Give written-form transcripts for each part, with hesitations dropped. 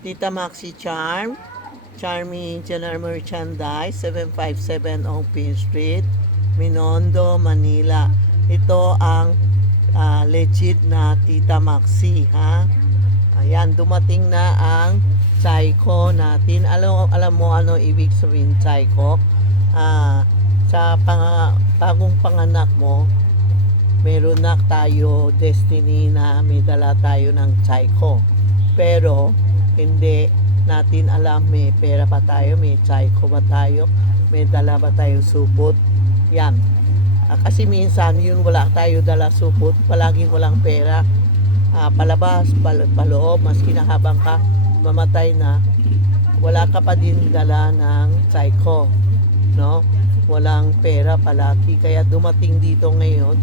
Tita Maxi Charm, Charming General Merchandise, 757 Ongpin Street, Minondo, Manila. Ito ang legit na Tita Maxi, ha? Ayan, dumating na ang Psycho natin. Alam mo ano ibig sabihin Psycho? Sa bagong panganak mo, meron na tayo destiny na may dala tayo ng Psycho. Pero, hindi natin alam may pera pa tayo, may Psycho ba tayo, may dala ba tayo supot. Yan. Kasi minsan, yun wala tayo dala supot, palaging walang pera. Palabas, paloob, maski na habang ka mamatay na, wala ka pa din dala ng Psycho. No? Walang pera palagi. Kaya dumating dito ngayon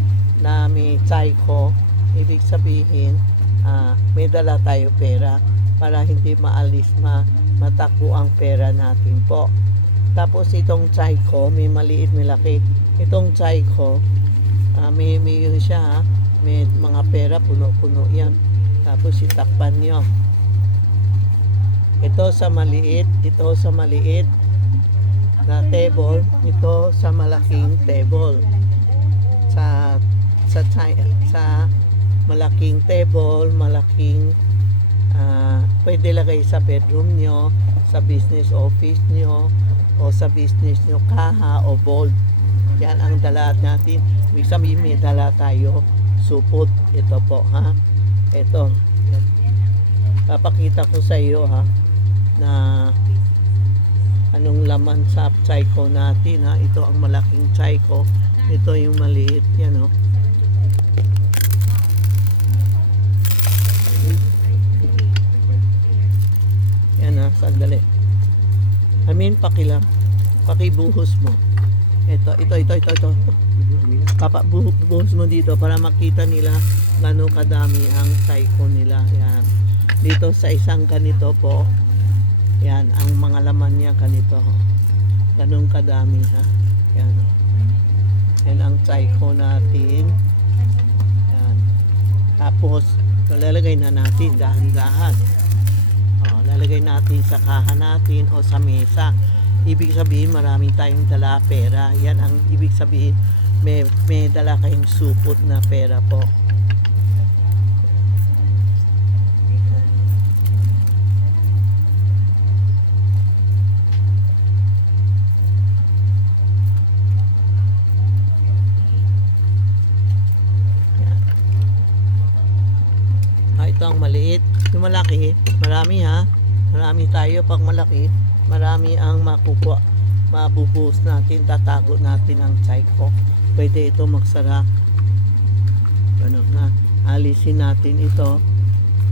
na may Psycho, ibig sabihin, may dala tayo pera para hindi maalis matakbo ang pera natin po. Tapos itong Psycho, may maliit, may laki. Itong Psycho, may yun siya, may mga pera, puno-puno yan. Tapos itakpan nyo. Ito sa maliit na table, ito sa malaking table. Sa malaking table, pwede lagay sa bedroom nyo, sa business office nyo, o sa business nyo, kaha o vault. Yan ang dala natin. Ibig sabihin may dala tayo supot. Ito po, ha? Ito. Papakita ko sa iyo, ha, na anong laman sa Psycho natin, ha. Ito ang malaking Psycho. Ito yung maliit. Yan, oh. Yan, ha. Sandali. Pakibuhos mo. Ito. Buhos mo dito para makita nila gano'ng kadami ang Psycho nila. Yan. Dito sa isang ganito po, yan, ang mga laman niya ganito. Gano'ng kadami, ha. Yan. Yan ang Psycho natin. Yan. Tapos, lalagay na natin dahan-dahan. Lalagay natin sa kaha natin o sa mesa. Ibig sabihin marami tayong dala pera. Yan ang ibig sabihin, may dala kayong supot na pera po. Ito ang maliit. Yung malaki, marami, ha. Marami tayo. Pag malaki, marami ang mabubuhos natin, tatago natin ang Psycho. Pwede ito magsara. Ano na, alisin natin ito.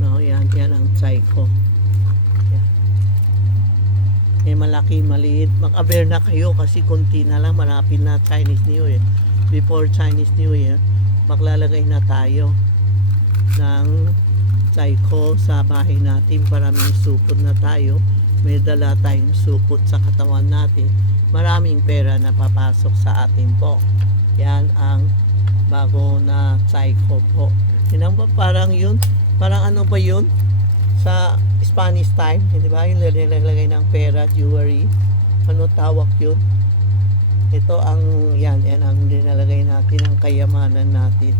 No, yan ang Psycho. Yan. May malaki, maliit. Mag-aware na kayo kasi konti na lang, malapit na Chinese New Year. Before Chinese New Year, maglalagay na tayo ng Psycho sa bahay natin para may supot na tayo. May dala tayong supot sa katawan natin. Maraming pera na papasok sa atin po. Yan ang bago na Psycho po. Yan ba parang yun? Parang ano ba yun? Sa Spanish time, hindi ba? Yung lalagay ng pera, jewelry. Ano tawag yun? Ito ang, yan ang nilalagay natin, ang kayamanan natin.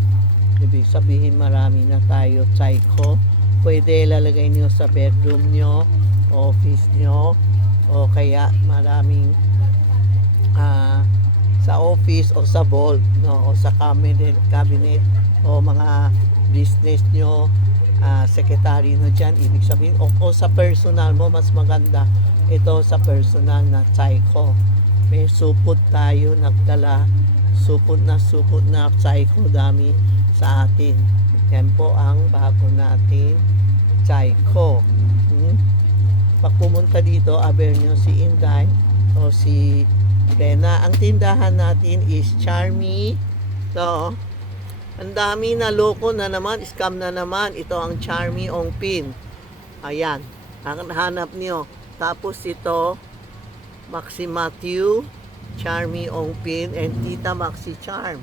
Ibig sabihin marami na tayo Psycho. Pwede lalagay nyo sa bedroom nyo, office nyo, o kaya maraming sa office o sa vault, no, o sa cabinet o mga business nyo, secretary nyo dyan. Ibig sabihin, o sa personal mo, mas maganda ito sa personal na Psycho. May supot tayo nagdala, supot na Psycho dami sa atin. Yan po ang bago natin Psycho. Pag pumunta dito, aber nyo si Inday o si Rena. Ang tindahan natin is Charmy. So, ang dami na loko na naman, scam na naman. Ito ang Charmy Ongpin. Ayan, hanap nyo. Tapos ito, Maxi Matthew, Charmy Ongpin, and Tita Maxi Charm.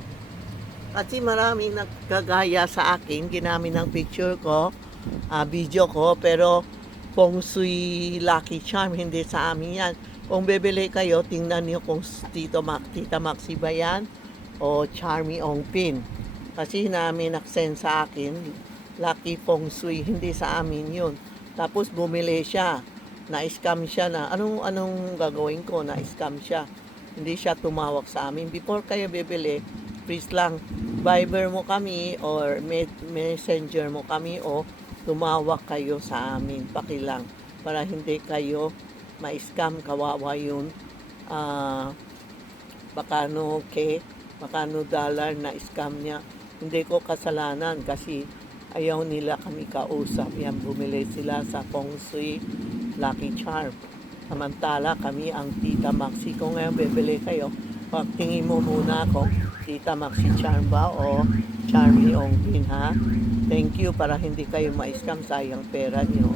Kasi maraming nagkagaya sa akin, ginamit ng picture ko, video ko, pero Feng Shui Lucky Charm, hindi sa amin yan. Kung bibili kayo, tingnan niyo kung Tita Maxi ba yan o Charmy Ongpin. Kasi namin nagsend sa akin, Lucky Feng Shui, hindi sa amin yun. Tapos bumili siya, na-scam siya na, anong gagawin ko, na-scam siya. Hindi siya tumawag sa amin. Before kayo bibili, please lang, Viber mo kami or messenger mo kami o tumawag kayo sa amin, pakilang, para hindi kayo ma-scam, kawawa yun. Bakano dollar na scam niya. Hindi ko kasalanan kasi ayaw nila kami kausap. Yan, bumili sila sa Feng Shui Lucky Charm. Samantala kami ang Tita Maxi. Kung ngayon bibili kayo, pagtingin mo muna kung Tita Maxi Charm ba o Charmy Ongpin, ha? Thank you, para hindi kayo ma-scam, sayang pera niyo.